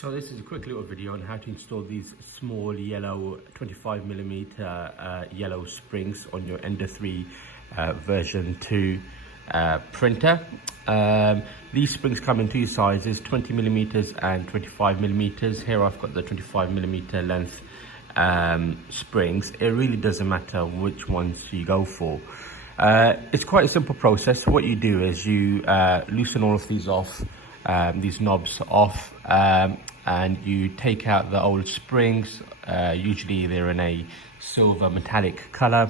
So this is a quick little video on how to install these small yellow 25mm yellow springs on your Ender 3 version 2 printer. These springs come in two sizes, 20mm and 25mm. Here I've got the 25mm length springs. It really doesn't matter which ones you go for. It's quite a simple process. What you do is you loosen all of these off, these knobs off, and you take out the old springs. Usually they're in a silver metallic color.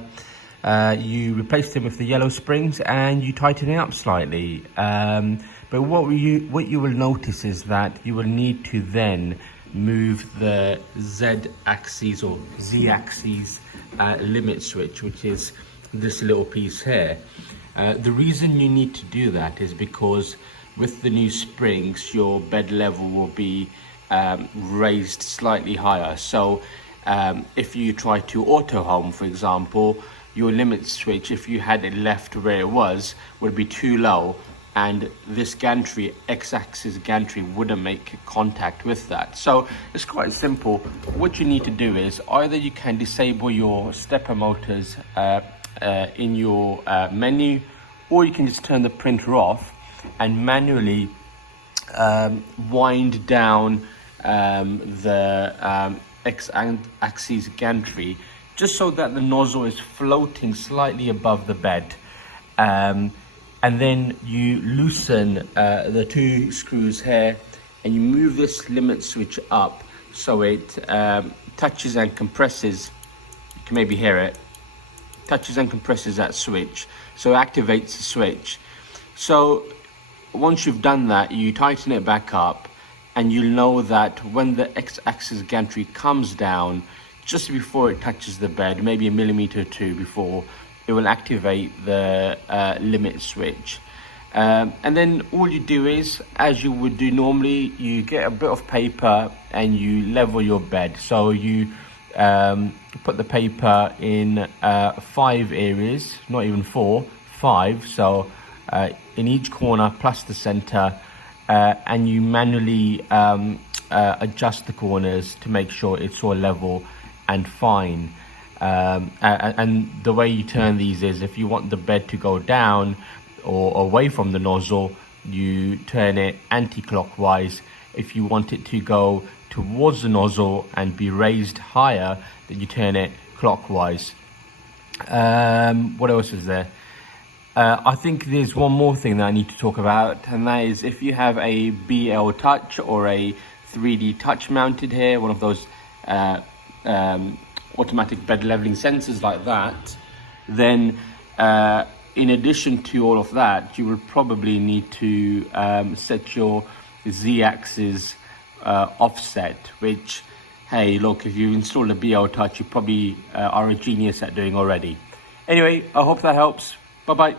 You replace them with the yellow springs and you tighten it up slightly. But what you will notice is that you will need to then move the Z axis or Z axis limit switch, which is this little piece here. The reason you need to do that is because with the new springs, your bed level will be raised slightly higher. So if you try to auto home, for example, your limit switch, if you had it left where it was, would be too low, and this gantry, x-axis gantry, wouldn't make contact with that. So it's quite simple. What you need to do is either you can disable your stepper motors in your menu, or you can just turn the printer off and manually wind down the x-axis gantry, just so that the nozzle is floating slightly above the bed. And then you loosen the two screws here and you move this limit switch up so it touches and compresses. You can maybe hear it. Touches and compresses that switch, so it activates the switch. So once you've done that, you tighten it back up, and you'll know that when the x-axis gantry comes down, just before it touches the bed, maybe a millimeter or two before, it will activate the limit switch. And then all you do is, as you would do normally, you get a bit of paper and you level your bed. So you put the paper in 5 areas, not even 4, 5. So in each corner plus the center, and you manually adjust the corners to make sure it's all level and fine. And the way you turn these is, if you want the bed to go down or away from the nozzle, you turn it anti-clockwise. If you want it to go towards the nozzle and be raised higher, then you turn it clockwise. What else is there? I think there's one more thing that I need to talk about, and that is if you have a BL Touch or a 3D Touch mounted here, one of those automatic bed leveling sensors like that, then in addition to all of that, you will probably need to set your Z-axis offset, which, hey, look, if you installed a BL Touch, you probably are a genius at doing already. Anyway, I hope that helps. Bye-bye.